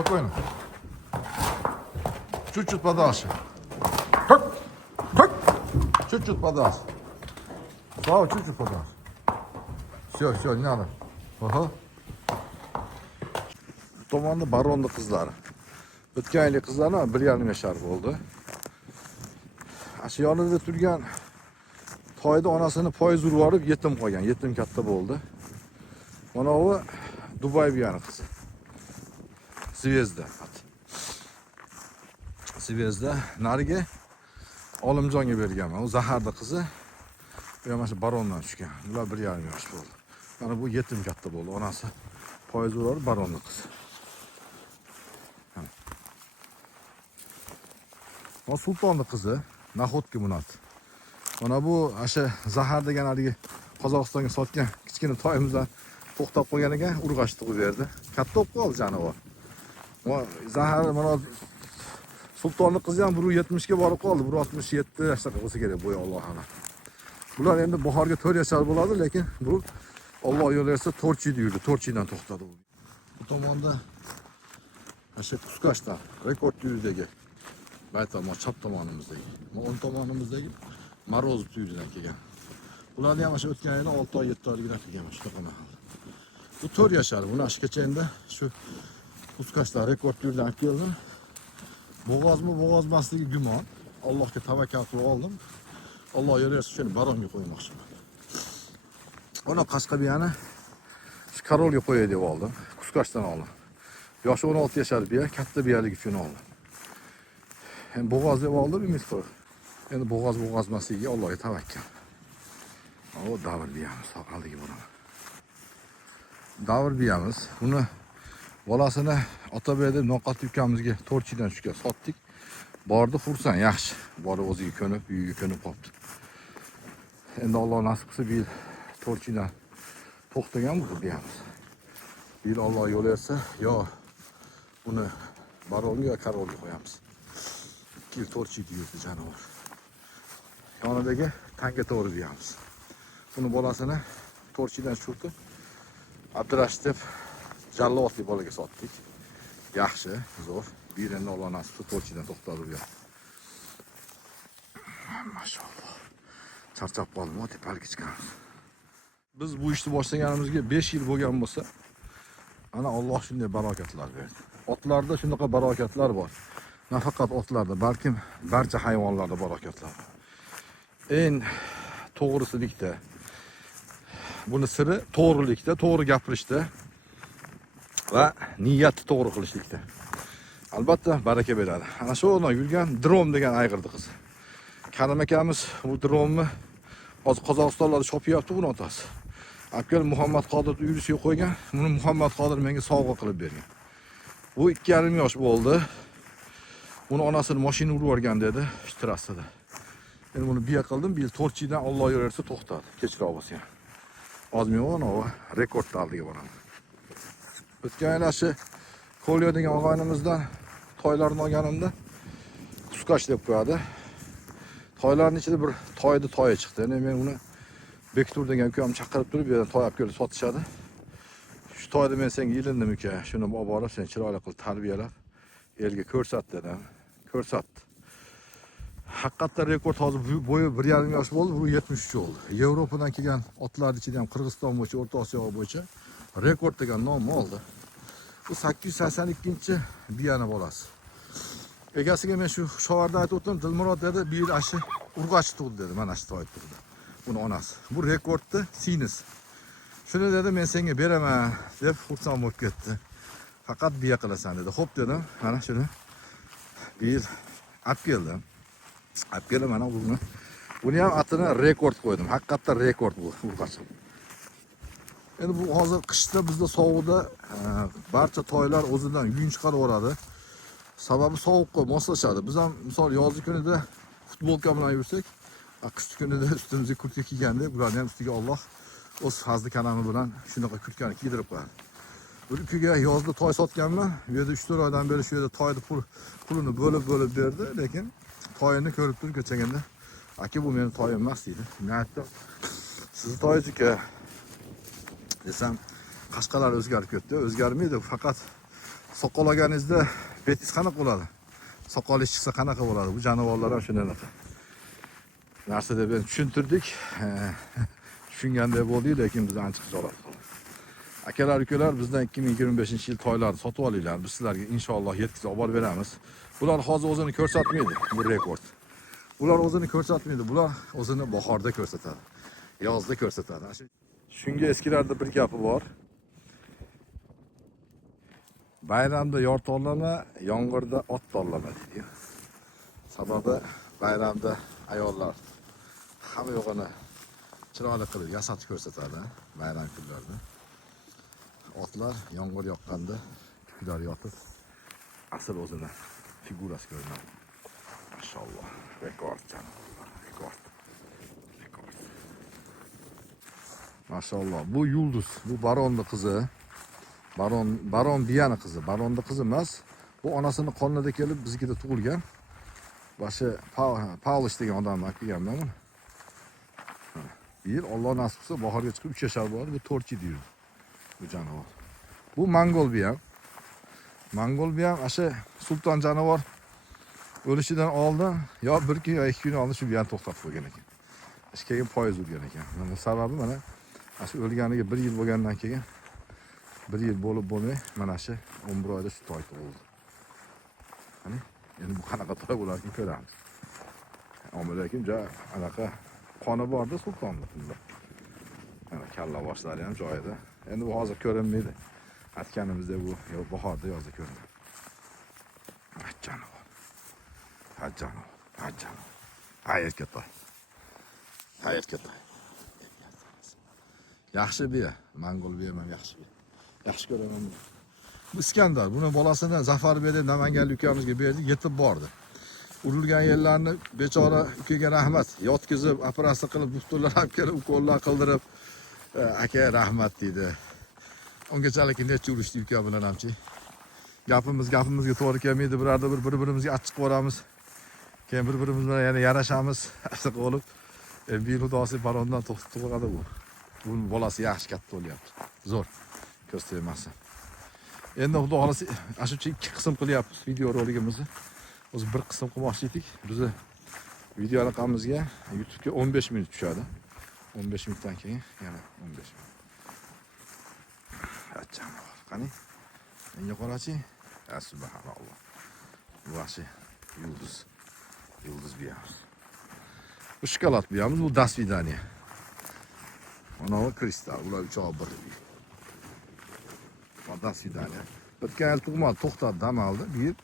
Спокойно. Чуть-чуть подальше. Так. Так. Чуть-чуть подальше. Слава, чуть-чуть подальше. Все, не надо. Ага. Tomonda baronni qizlari. O'tgan yilgi qizlarni 1,5 yashar bo'ldi. Shu yonida turgan toyda onasini poyiz urib olib yetim qolgan. Yetim katta bo'ldi. Mana bu Dubay biyani qizi. Zvezda. Zvezda nariga Olimjonga berganman. U Zaharda qizi. Bu ham shu barondan tushgan. Ular 1,5 yosh bo'ldi. Mana bu yetim katta bo'ldi. Onasi poyiz urib olib baronning qizi. Bu Sultonning qizi, Naxotki Munat. Mana bu asha Zahar degan haligi Qozog'istonga sotgan kichkina toyimizdan to'xtab qolgan ekan, urg'ashni qo'yib berdi. Katta bo'lib qoldi jonivor. Zahar mana Sultonning qizi ham 170 ga borib qoldi. 167 yoshda bo'lsa kerak bo'yi Alloh ana. Bular endi bahorga 4 yashar bo'ladi, lekin bu Alloh yo'l bersa 4 yil yurdi, 4 yildan to'xtadi bu. Bu tomonda asha Kuskashda rekord yurdagi Baytamon chap tomonimizdagi, o'ng tomonimizdagi Marozov tuyulidan kelgan. Bularni ham o'sha o'tgan yili 6 oy 7 oyligidan kelgan shunaqa mahal. Bu 4 yashar, buni ashgacha endi shu Kuskashda rekord tuyulidan olib keldim. Bo'g'ozmi, bo'g'ozmasligi gumon. Allohga tavakkal qilib oldim. Alloh yo'llarsa shuni baronga qo'ymoqchiman. Ona Qashqabiyani shu Karolga qo'yay deb oldim. Kuskashdan oldim. Yoshi 16 yashar biya, katta biyaligi uchun oldim. Hem bo'g'oz deb oldim, umid qilib. Endi bo'g'ozmasligiga Allohga tavakkal. O davr biyamiz, soqaldiga boraman. Davr biyamiz. Buni bolasini Otabek deb noqat ukamizga 4 yildan tushgan sotdik. Bordi, xursand, yaxshi. Borib o'ziga ko'nib, uyiga ko'nib qoldi. Endi Alloh nasib qilsa bir 4 yildan to'xtagan bu biyamiz. Bir Alloh yo'l bersa, yo buni baronga yo Karolga qo'yamiz. 2 yil 4 yil yurdi jonivor. Yonidagi tanga to'g'ri deyamiz. Buni bolasini 4 yildan tushirdi. Abdurashid deb Jallotli bolaga sotdik. Yaxshi, zo'r. Bir endi Alloh nasib qilsa 4 yildan to'xtadi bu. Maşallah. Charchab qoldim, tepalga chiqamiz. Biz bu ishni boshlaganimizga 5 yil bo'lgan bo'lsa, ana Alloh shunday barokatlar berdi. Otlarda shunaqa barokatlar bor. Nafaqat otlarda, balkim barcha hayvonlarda barokatlar bor. Eng to'g'risilikda. Buni siri to'g'rilikda, to'g'ri gapirishda va niyatni to'g'ri qilishlikda. Albatta baraka beradi. Ana shu o'rniga yurgan Drom degan ayg'irdi qiz. Karim akamiz bu Dromni hozir Qozog'istonlarda chopyapti buni otasi. Akal Muhammad Qodir yurishga qo'ygan. Buni Muhammad Qodir menga sovg'a qilib bergan. Bu 2,5 yosh bo'ldi. Buni onasini mashina urib yuborgan dedi, shu trassada. Men buni biya qildim, bir 4 yildan Alloh yo'llarsa to'xtadi. Kechroq bo'lsa ham. Ozmi o'g'on rekord oldiga boraman. O'tgan yil shu Kolyo degan og'aynimizdan toylarni olganimda Kuskash deb qo'yadi. Toylarning ichida bir toyi chiqdi. Ya'ni men uni Bektur degan ukam chaqirib turib, bu yerdan toy olib kelib sotishadi. Shu toyda men senga ilindim uka, shuni olib borib sen chiroyli qilib tarbiyalab elga ko'rsat dedim. Ko'rsatdi. Haqiqatda rekord hozir bo'yi 1,5 yosh bo'ldi, bu 73 oldi. Yevropadan kelgan otlar ichida ham Qirg'iziston bo'yicha, O'rta Osiyo bo'yicha rekord degan nomni oldi. Bu 882-biyani bolasi. Egasiga men shu shovarda aytib o'tdim, Dilmurod dedi, bir yil ashi urg'achi tug'di dedi, mana shu toy turdi. Buni onasi. Bu rekordni Sinis. Shuni dedi, men senga beraman deb xursand bo'lib ketdi. Faqat biya qilasan dedi. Xo'p dedim, mana shuni bir olib keldim. Olib keldim mana buni. Buni ham atini rekord qo'ydim. Haqiqatda rekord bu urg'achi. Endi bu hozir qishda bizda sovuqda barcha toylar o'zidan yung chiqarib yuboradi. Sababi sovuqqa moslashadi. Biz ham misol yozgi kunida futbolka bilan yursak, qishki kunida ustimizga kurtka kiyganda, bularni ham ustiga Alloh o'z fazli kalami bilan shunaqa kurtkani kiydirib qo'yadi. Bir ukaga yozda toy sotganman. Bu yerda 3-4 oydan beri shu yerda toyni pulini bo'lib berdi, lekin toyini ko'rib turib ko'chaganda, "Aka, bu meni toyim emas" dedi. Men aytdim, "Sizni toyingiz-ku" desam, Qashqalar o'zgarib ketdi. O'zgarmaydi, faqat soqol olganingizda betingiz qanaqa bo'ladi? Soqolingiz chiqsa qanaqa bo'ladi? Bu jonivorlar ham shunaqa narsa deb tushuntirdik. Tushungandek bo'ldik, lekin biz ancha xijolat qildik. Akalar, ukalar, bizdan 2025-yil toylarni sotib olinglar. Biz sizlarga inshaalloh yetkazib olib beramiz. Bular hozir o'zini ko'rsatmaydi, bu rekord. Bular o'zini ko'rsatmaydi, bular o'zini bahorda ko'rsatadi. Yozda ko'rsatadi. Shunga eskilarda bir gapi bor. Bayramda yor tanlama, yomg'irda ot tanlama deydi. Sababi bayramda ayollar hamma yo'g'ini chiroyli qilib yasatib ko'rsatadi bayram kunlarida. Otlar yomg'ir yoqqanda kuchlar yotib, asl o'zini figurasi ko'rinadi. Maşallah. Rekord canım. Rekord. Rekord. Maşallah. Bu Yulduz. Bu Baron'un kızı. Baron Biyani kızı. Baron'un kızı emas. Bu anasının qonida kelib bizga tug'ilgan. Başı Paulish degan odamni akilgan men buni. Bir yil Alloh nasib qilsa bahorga chiqib 3 yashar bo'ladi. Bu 4 yil yurdi. Bu jonivor. Bu Mongol biyan. Mongol biyan asha sulton jonivor o'lishidan oldin yo 1 kun yo 2 kun oldin shu biyan to'xtatib qo'ygan ekan. Ish keyin poyez urgan ekan. Mana sababi mana shu o'lganiga 1 yil bo'lgandan keyin 1 yil bo'lib bo'lmay mana shu 11 oyda shu toy tug'ildi. Qani endi bu qanaqa toy bo'larkan ko'ramiz. Ammo lekin ja anaqa qoni borda sultonni bunda. Mana kalla boshlari ham joyida. Endi bu hozir ko'rinmaydi. Aytganimizda bu bahorda yozda ko'rinadi. Jonivor. Hajjan. Hayatga toy. Yaxshi biya, Mongol biya ham yaxshi biya. Yaxshi ko'raman. Bu Iskandar, buni bolasini Zafarbek deb Namanganlik ukamizga berdi, yetib bordi. Urilgan yerlarni bechora ukaga rahmat, yotkizib, operatsiya qilib, doktorlar olib kelib, ukollar qildirib, aka rahmat dedi. Ungacha necha urishdi uka bilan hamchi. Gapimizga to'g'ri kelmaydi, bir-birimizga achchiq boramiz. Keyin bir-birimiz bilan yana yarashamiz. Asaq olib, bir xudosi Barondan to'xtatib bu. Buning bolasi yaxshi katta bo'lyapti. Zo'r. Ko'z tegmasin. Endi xudo xolasa ashuncha 2 qism qilyapmiz video roligimizni. O'zi bir qism qilmoqchi edik. Bizni video raqamimizga YouTube'ga 15 minut tushadi. 15 minutdan keyin yana 15 minut. Ajjam. Qani? Menga qarachi. Subhanalloh. Bu yaxshi Yulduz biyamiz. Bu shokolad biyamiz, bu das vidaniya. Ana kristal, ular uchoq bir. Das vidaniya. O'tgan yil tug'madi, to'xtadi, dam oldi. Bir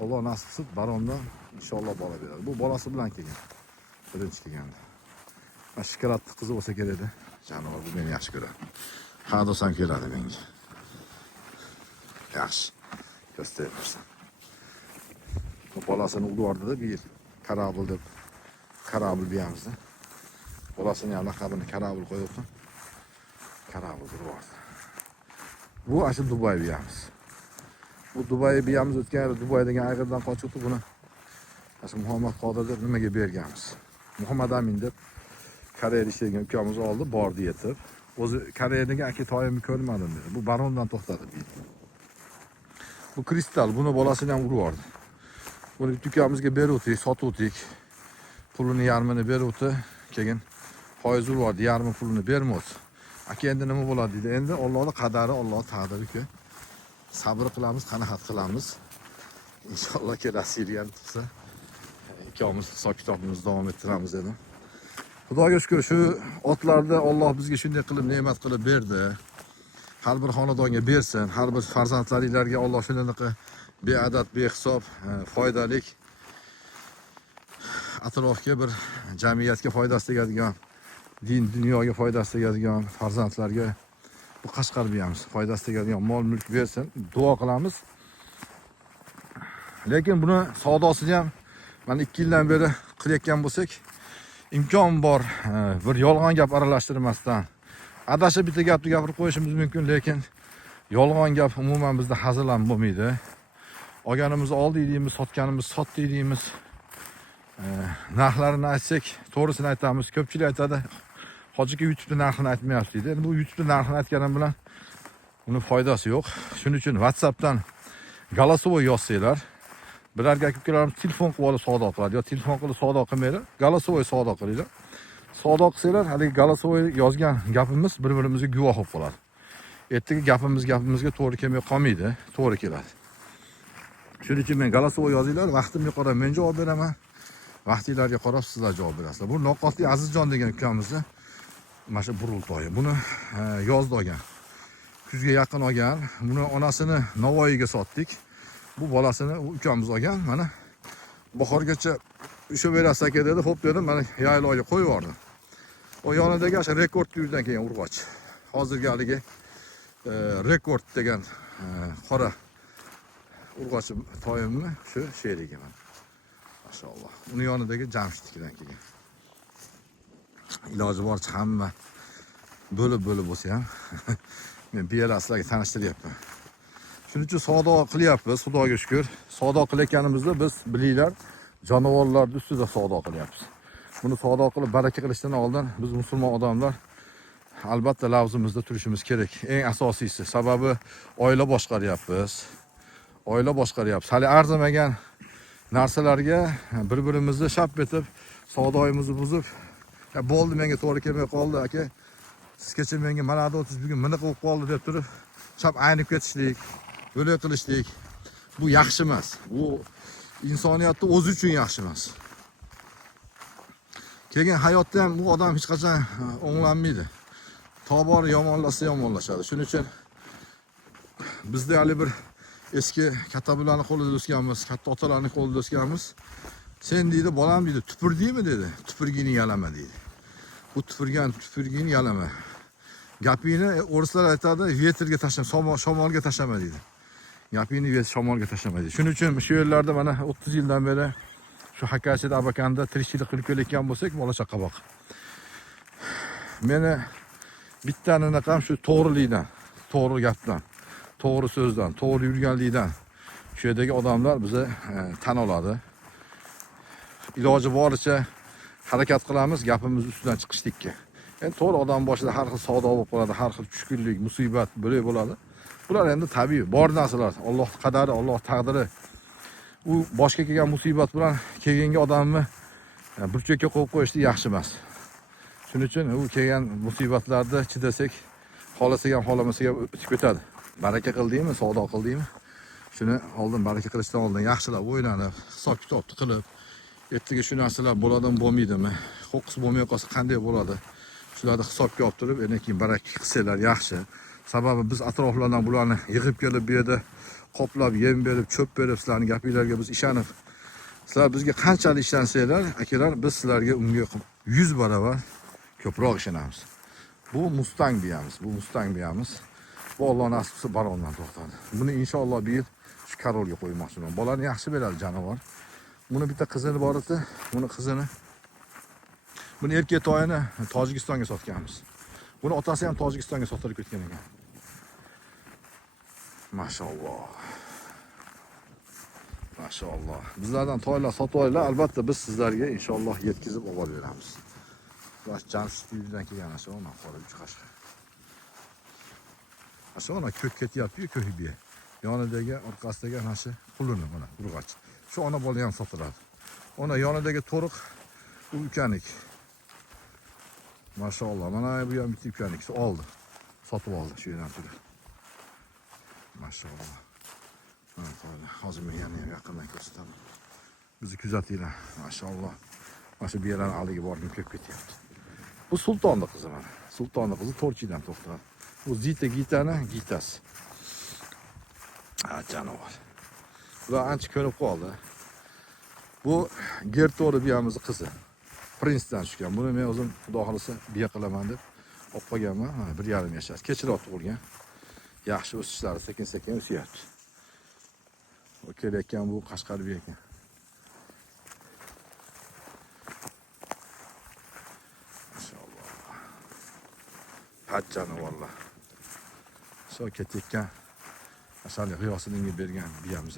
Alloh nasib qilsa Barondan inshaalloh bola beradi. Bu bolasi bilan kelgan. Birinchi kelganda. Mana shokoladni qizi bo'lsa kerak-da. Jonivor bu meni yaxshi ko'radi. Ha desam keladi menga. Yaxshi. Göstermirsen. Bu bolasini urdi bir yil. Karabil deb. Karabil biyamizda. Bolasini ham laqabini Karabil qo'yibdi. Karabil urdi. Bu asl Dubay biyamiz. Bu Dubay biyamiz o'tgan yil Dubay degan ayg'irdan qochibdi buni. Asl Muhammad Qodir deb nimaga berganmiz? Muhammad Amin deb Koreyada ishlagan ukamiz oldi, bordi yetib. O'zi Koreyadagi aka toyimni ko'rmadim dedi. Bu Barondan to'xtadi bir yil. Bu kristal, buni bolasini ham urib. Buni ukamizga beruvdik, sotuvdik. Pulini yarmini beruvdi, keyin foiz urib, yarmi pulini bermoz. Aka endi nima bo'ladi dedi. Endi Allohning qadari, Alloh taqdiri-ku. Sabr qilamiz, qanoat qilamiz. Inshaalloh kelasi yil ham tutsa, ikkomiz hisob kitobimizni davom ettiramiz dedim. Xudoga shukr, shu otlarda Alloh bizga shunday qilib ne'mat qilib berdi. Har bir xonadonga bersin, har bir farzandlaringizga Alloh shunaqa beadad, behisob, foydali atrofga bir jamiyatga foydasi tegadigan, din dunyoga foydasi tegadigan farzandlarga bu Qashqar biyamiz foydasi tegadigan mol mulk bersin, duo qilamiz. Lekin buni savdosini ham mana 2 yildan beri qilayotgan bo'lsak, imkon bor bir yolg'on gap aralashtirmasdan adashib bitta gapni gapirib qo'yishimiz mumkin, lekin yolg'on gap umuman bizda hazil ham bo'lmaydi. Olganimizni oldik deymiz, sotganimizni sotdik deymiz. Narxlarini aytsak, to'g'risini aytamiz. Ko'pchilik aytadi, "Hojiga YouTube'da narxini aytmayapsiz" deydi. Endi bu YouTube'da narxini aytganim bilan uni foydasi yo'q. Shuning uchun WhatsAppdan Голосовой yozsanglar, birarga aka-ukalarimiz telefon qilib olib savdo qiladi. Yo telefon qilib savdo qilmaydi, голосовой savdo qilinglar. Savdo qilsanglar, haligi голосовой yozgan gapimiz bir-birimizga guvoh bo'lib qoladi. Ertaga gapimizga to'g'ri kelmay qolmaydi, to'g'ri keladi. Shuning uchun men голосовой yozinglar, vaqtimga qarab men javob beraman. Vaqtinglarga qarab sizlar javob berasizlar. Bu Noqotli Azizjon degan ukamizni mana shu burultoyi. Buni yozda olgan. Kuzga yaqin olgan. Buni onasini Navoiyga sotdik. Bu bolasini ukamiz olgan. Mana bahorgacha usha berasiz aka dedi. Xo'p dedim, mana yayloqga qo'yib yubordim. O yonidagi o'sha rekord tuyurdan kelgan urg'och. Hozirgi haligi rekord degan qora urg'ochi toyimni shu sherigi mana. Maşallah. Uni yonidagi Jamshidnikidan kelgan. Iloji boricha hamma bo'lib bo'lsa ham men biyala sizlarga tanishtiryapman. Shuning uchun savdo qilyapmiz, Xudoga shukr. Savdo qilayotganimizda biz bilinglar, jonivorlarning ustida savdo qilyapmiz. Buni savdo qilib baraka qilishdan oldin biz musulmon odamlar albatta lavzimizda turishimiz kerak. Eng asosiysi, sababi oila boshqaryapmiz. Hali arzimagan narsalarga bir-birimizni shap etib, savdoyimizni buzib, ya bo'ldi menga to'g'ri kelmay qoldi aka. Siz kecha menga mana 30 bugun mini qilib qoldi deb turib, shap aynib ketishlik, o'lay qilishlik bu yaxshi emas. Bu insoniyatning o'zi uchun yaxshi emas. Keyin hayotda ham bu odam hech qachon o'nglanmaydi. Tobora yomonlashsa yomonlashadi. Shuning uchun bizda hali bir eski katta bularning qo'lida o'sganmiz, katta otalarning qo'lida o'sganmiz. Sen deydi, bolam deydi, tupurdingmi dedi. Tupurgini yalama deydi. Bu tupurgini yalama. Gapini o'rislar aytadi, vetrga tashlama, shamolga tashlama deydi. Gapini shamolga tashlama deydi. Shuning uchun shu yerlarda mana 30 yildan beri shu Hakachida Abakanda tirikchilik qilib kelayotgan bo'lsak, bola chaqa boq. Meni bittaning ham shu to'g'rilikdan, to'g'ri gapdan, to'g'ri so'zdan, to'g'ri yurganlikdan shu yerdagi odamlar bizni tan oladi. Iloji boricha harakat qilamiz gapimiz ustidan chiqishlikka. Endi to'g'ri odam boshida har xil savdo bo'lib qoladi, har xil tushkunlik, musibat bo'ladi. Bular endi tabiiy, bor narsalar, Alloh qadari, Alloh taqdiri. U boshga kelgan musibat bilan kelgangi odamni burchakka qo'yib qo'yishni yaxshi emas. Shuning uchun u kelgan musibatlarda chidasak, xohlasak ham xohlamasak ham o'tib ketadi. Baraka qildingmi, savdo qildingmi? Shuni oldin baraka qilishdan oldin yaxshilab o'ylanib, hisob-kitobni qilib, ertaga shu narsalar bo'ladimi, bo'lmaydimi? Ho'kiz bo'lmay qolsa qanday bo'ladi? Shularni hisobga olib turib, endi keyin baraka qilsanglar yaxshi. Sababi biz atroflardan bularni yig'ib kelib bu yerda qoplab, yem berib, cho'p berib, sizlarning gapinglarga biz ishonib, sizlar bizga qanchalik ishlansanglar, akalar, biz sizlarga unga 100 barobar ko'proq ishonamiz. Bu Mustang biyamiz. Bu Alloh nasib qilsa barondan to'xtadi. Buni inshaalloh bu yil shu Karolga qo'ymoqchiman. Bolani yaxshi beradi jonivor. Buni bitta qizini bor edi, buni erkak toyini Tojikistonga sotganmiz. Buni otasi ham Tojikistonga sotirib ketgan ekan. Maşallah. Bizlardan toylar sotib olinglar, albatta biz sizlarga inshaalloh yetkazib olib beramiz. Baş Jamshidnikidan kelgan shu ona qora 3 qashqa. Shu ona ko'k ketyapti-yu, ko'hibiya. Yonidagi orqasidagi ana shu quluni mana urg'och. Shu ona bola ham sotiladi. Ona yonidagi to'riq u ukanik. Maşallah, mana bu ham bitta ukanik oldi. Sotib oldi shu yerdan turib. Maşallah. Hozir men yana yaqindan ko'rsataman. Bizni kuzatinglar. Maşallah. Mana shu biyalarni aldiga bordim, ko'p ketyapti. Bu sultonning qizi mana. Sultonning qizi Torchidan to'xtadi. Bu Gitasi. Ha, jonivor. Bular ancha ko'rib qoldi. Bu Gertori biyamizning qizi. Prinsdan tushgan. Buni men o'zim xudo xolisa biya qilaman deb olib qo'yganman. 1,5 yashar. Kechroq tug'ilgan. Yaxshi o'sishlari sekin-sekin o'syapti. O kelayotgan bu Qashqar biya ekan. Maşallah. Hajjani vallah. Shu ketayotgan, asalli g'iyosini bergan biyamiz.